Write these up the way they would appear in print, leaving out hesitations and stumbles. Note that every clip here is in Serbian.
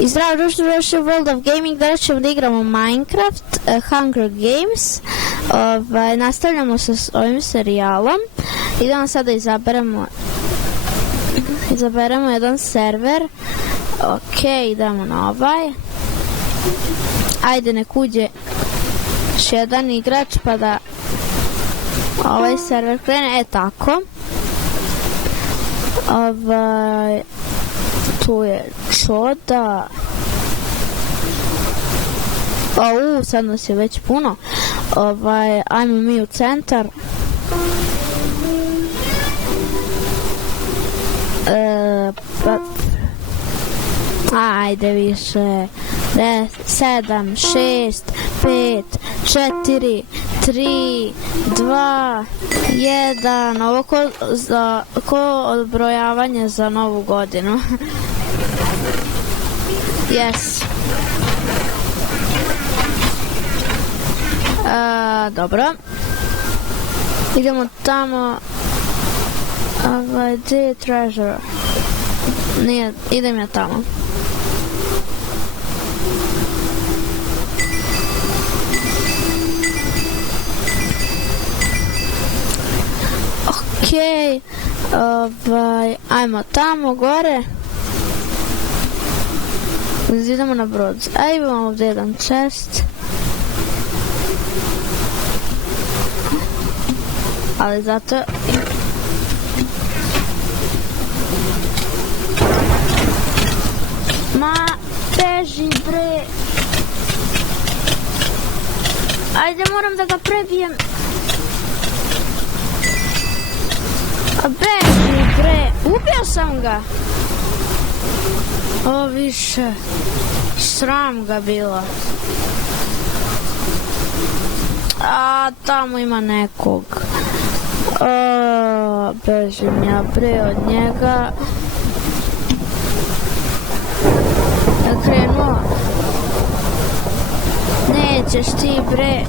I zdravo društvo, došli u World of Gaming, danas ćemo da igramo Minecraft, Hunger Games. Nastavljamo sa ovim serijalom. Idemo sada izaberemo jedan server. Ok, idemo na ovaj. Ajde, nek uđe još jedan igrač pa da ovaj server krene. Tako. Tu je Čoda. Sad nas je već puno. Ajmo mi u centar. Ajde više. 7, 6, 5, 4, 3, 2, 1. Ovo ko odbrojavanje za novu godinu. Yes. Dobro. Idemo tamo. Gdje je treasure? Nije, idem ja tamo. Okej. Ajmo tamo gore. Idemo na brod. Imamo ovdje jedan chest. Ali zato... Ma, beži bre. Ajde, moram da ga prebijem. Beži bre. Ubio sam ga. Više. Sram ga bilo. Tamo ima nekog. Bežim ja bre od njega. Krenuo. Nećeš ti bre.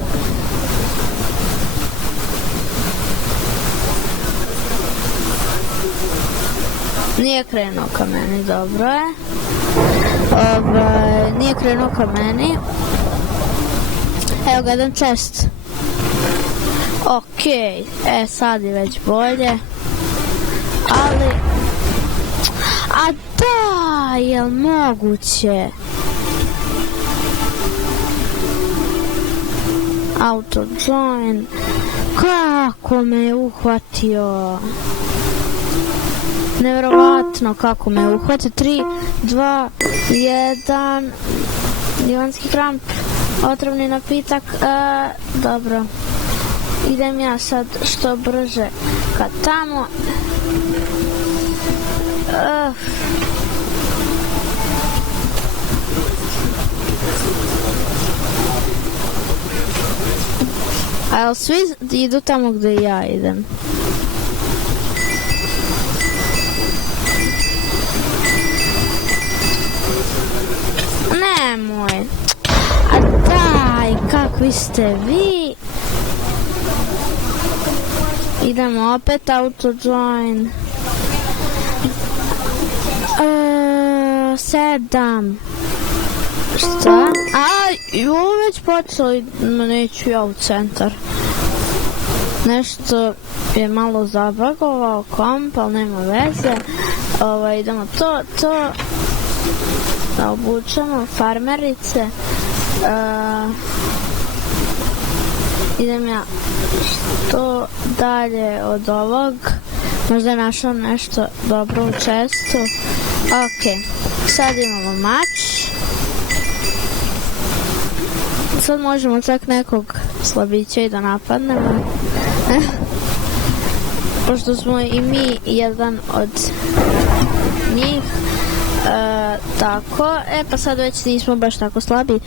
Nije krenuo ka meni, dobro je. Nije krenuo ka meni. Evo ga, jedan chest. Okej, sad je već bolje. Ali... da, jel moguće? Auto join. Kako me je uhvatio? Nevjerovatno kako me je uhvatio. 3, 2, 1. Divanski kramp. Otrovni napitak. Dobro. Idem ja sad što brže ka tamo. A jel svi idu tamo gdje ja idem? Nemoj. A daj, kakvi ste vi? Idemo opet auto join. 7. Šta? Ovo već počelo, neću ja u centar. Nešto je malo zabagovao komp, ali nema veze. Idemo to. Da obučemo farmerice. Idem ja što dalje od ovog. Možda našao nešto dobro u chestu. Ok, sad imamo mač. Sad možemo čak nekog slabića i da napadnemo. Pošto smo i mi jedan od njih. Tako, pa sad već nismo baš tako slabi.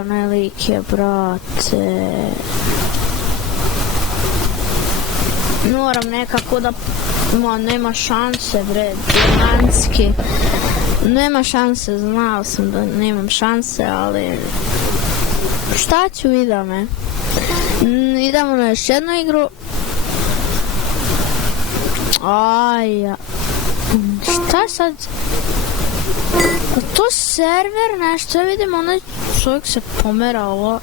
Onaj lik je, brate. Moram nekako da... nema šanse, bre, diamantski. Nema šanse, znao sam da nemam šanse, ali... Šta ću, ideme. Idemo na još jednu igru. Šta sad? server nešto? Ja vidim, onaj čovjek se pomera ovo.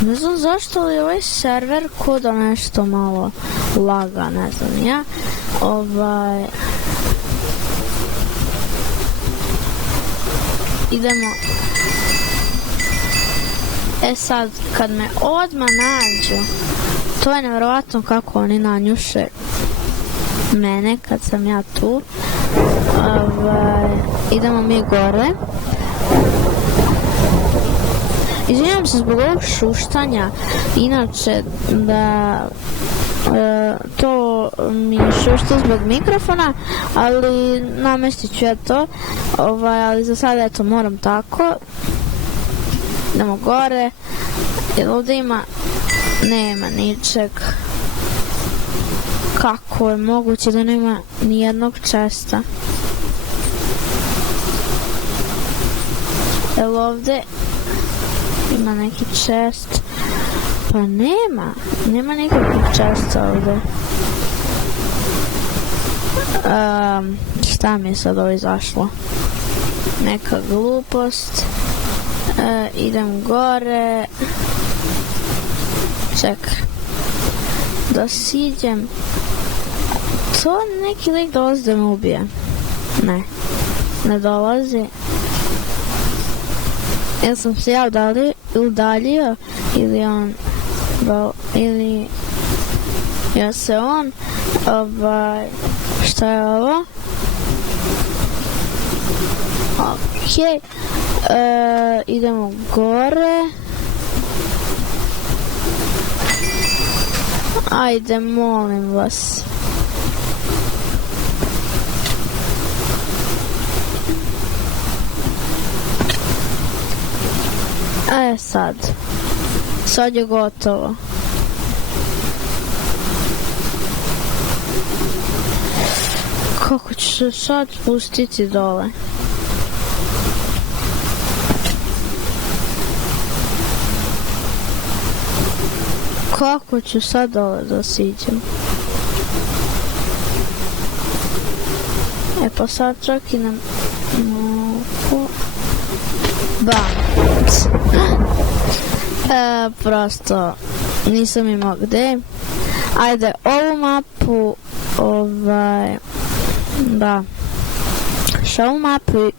Ne znam zašto, ali ovaj server ko da nešto malo laga, ne znam ja. Idemo. Sad, kad me odmah nađu, to je nevjerovatno kako oni nanjuše mene kad sam ja tu. Idemo mi gore. Izvinjam se zbog ovog šuštanja, inače da to mi šušta zbog mikrofona, ali namestit ću ja to, ali za sada eto moram tako. Idemo gore, jer ovdje nema ničeg. Kako je moguće da nema nijednog česta? Jel ovdje ima neki čest? Pa nema nikakvih česta ovdje. Šta mi je sad ovo izašlo? Neka glupost. Idem gore. Čekaj. Da siđem. To neki lik dolazi da me ubije. Ne dolazi. Jel sam se ja udaljio ili ja se on šta je ovo? Ok. Idemo gore. Ajde, molim vas. Sad je gotovo. Kako ću se sad spustiti dole? Kako ću sad dole da siđem? Pa sad čak i nam... Prosto nisam imao gde. Ajde, ovu mapu ovu mapu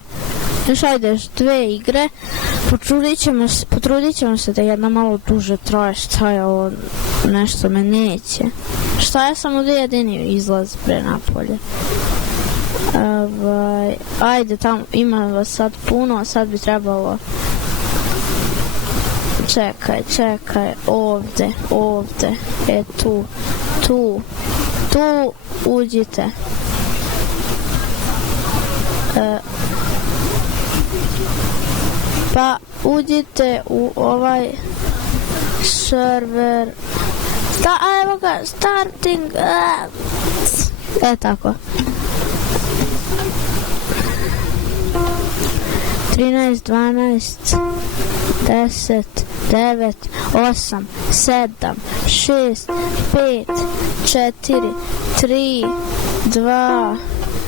još ajde dve igre. Potrudit ćemo se da jedna malo duže traje. Šta je ovo? Nešto me neće. Šta je samo da jedini izlaz pre napolje? Ajde, tamo ima vas sad puno. Sad bi trebalo... Čekaj, ovde, tu uđite. Pa uđite u ovaj server. Evo ga, starting. Tako. 13, 12, 10, 9, 8, 7, 6, 5, 4, 3, 2,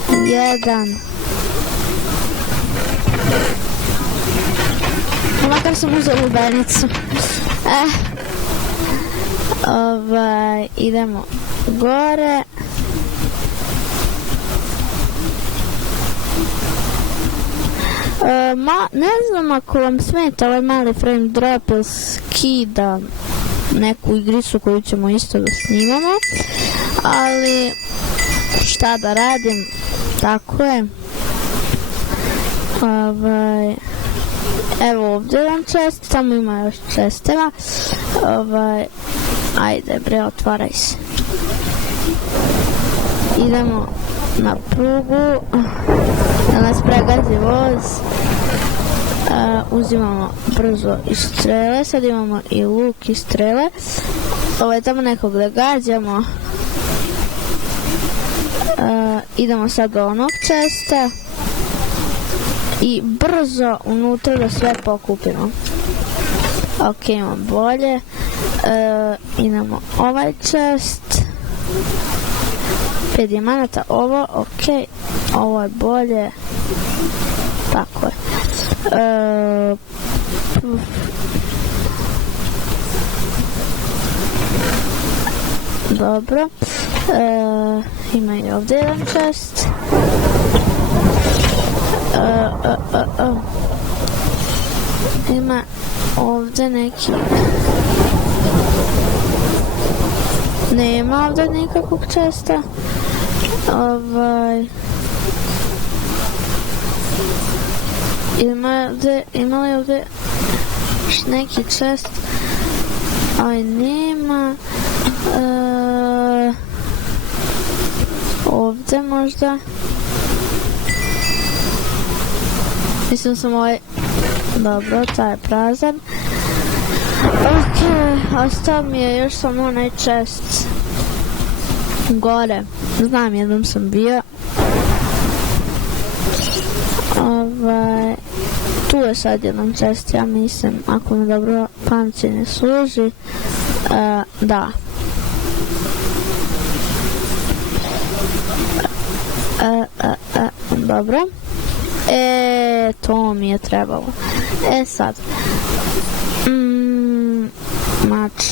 1. Makar sam uzela lubenicu. Idemo gore. Ne znam ako vam smeta ovaj mali frame drop ili skida neku igricu koju ćemo isto da snimamo, ali šta da radim, tako je. Evo ovdje vam čest, tamo ima još česteva. Ajde bre, otvaraj se. Idemo na prugu, da nas pregazi voz. Uzimamo brzo i strele, sad imamo i luk i strele. Tamo nekog da gađamo. Idemo sad do onog česta i brzo unutra da sve pokupimo. Ok, imamo bolje. Idemo ovaj čest. 5 dijamanata, ovo, ok, ovo je bolje. Tako Dobro. Ima i ovdje jedan chest. Ima ovdje neki... Nema ovdje nikakvog chesta. Ima li ovdje neki chest? Ali nema. Ovdje možda. Mislim sam ovaj... Dobro, taj je prazan. Ok, ostao mi je još samo onaj chest gore. Znam, jednom sam bio. Tu je sad jedan chest, ja mislim, ako mi dobro pamćenje služi. Da. Dobro. To mi je trebalo. Sad. Mač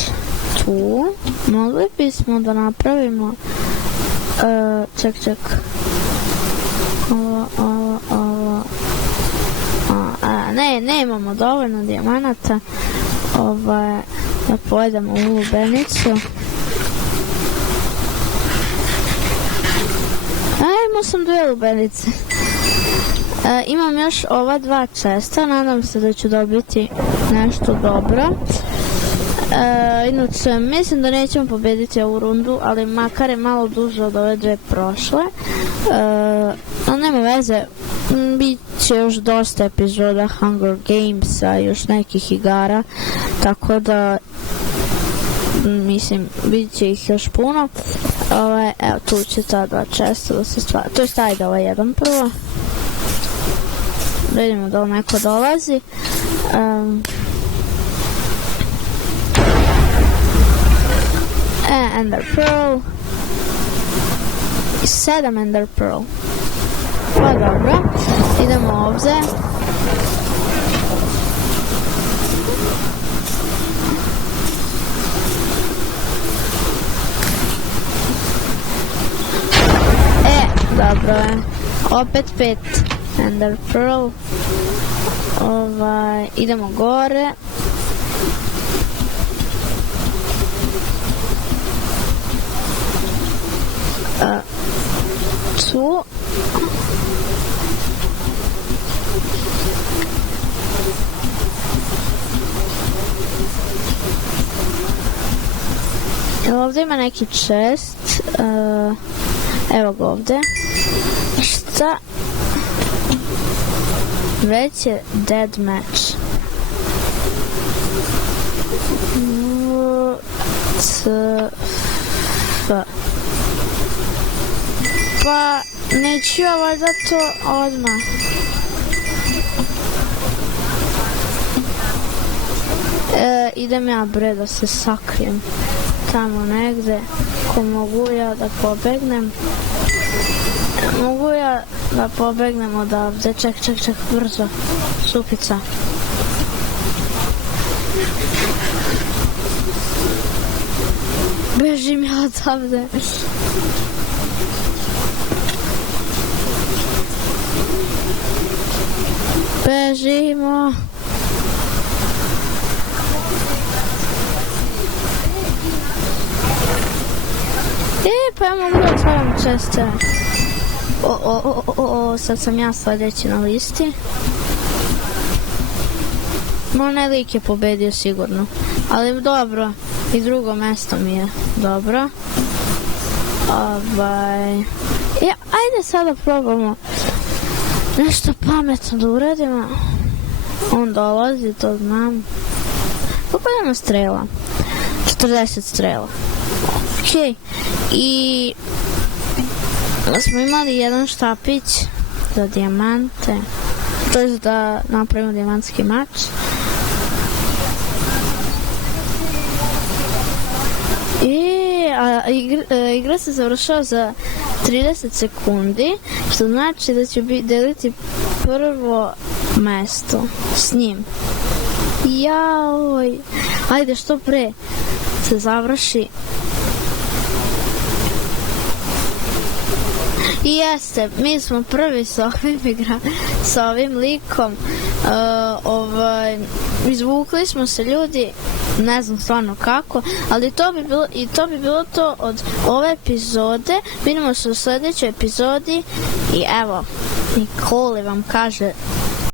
tu. Mogli bismo da napravimo... Ček. Ne imamo dovoljno dijamanata. Da pojedemo u lubenicu. Imao sam 2 lubenice. Imam još ova 2 chesta, nadam se da ću dobiti nešto dobro. Inače, mislim da nećemo pobediti ovu rundu, ali makar je malo duže od ove 2 prošle. Ali nema veze, bit će još dosta epizoda Hunger Gamesa i još nekih igara, tako da mislim, bit će ih još puno. Evo, tu će ta 2 chesta da se stvara. To je staviti ovaj jedan prvo. Da vidimo da li neko dolazi. Ender Pearl. 7 Ender Pearl. Pa dobro. Idemo ovdje. Dobro je. Opet 5 Ender Pearl. Idemo gore. Tu. Ovdje ima neki chest. Evo ga ovdje. Šta? Već je dead match. Pa neću ovaj da to odmah. Idem ja bre da se sakrijem tamo negde. Ko mogu ja da pobegnem? Mogu ja da pobegnem odavde? Ček, brzo. Supica. Bežim ja odavde. Bežimo. Pa ja mogu da otvaram česte. Sad sam ja sljedeći na listi. Onaj lik je pobedio sigurno. Ali dobro, i drugo mjesto mi je dobro. Ajde sada probamo nešto pametno da uradimo. On dolazi, to znam. Kako je ono strela? 40 strela. Ok. I smo imali jedan štapić za dijamante. To je da napravimo dijamantski mač. I igra se završava za 30 sekundi, što znači da ću deliti prvo mesto s njim. Jaoj, ajde što pre se završi. I jeste, mi smo prvi sa ovim likom, izvukli smo se ljudi, ne znam stvarno kako, ali to bi bilo to od ove epizode. Vidimo se u sljedećoj epizodi i evo, Nikoli vam kaže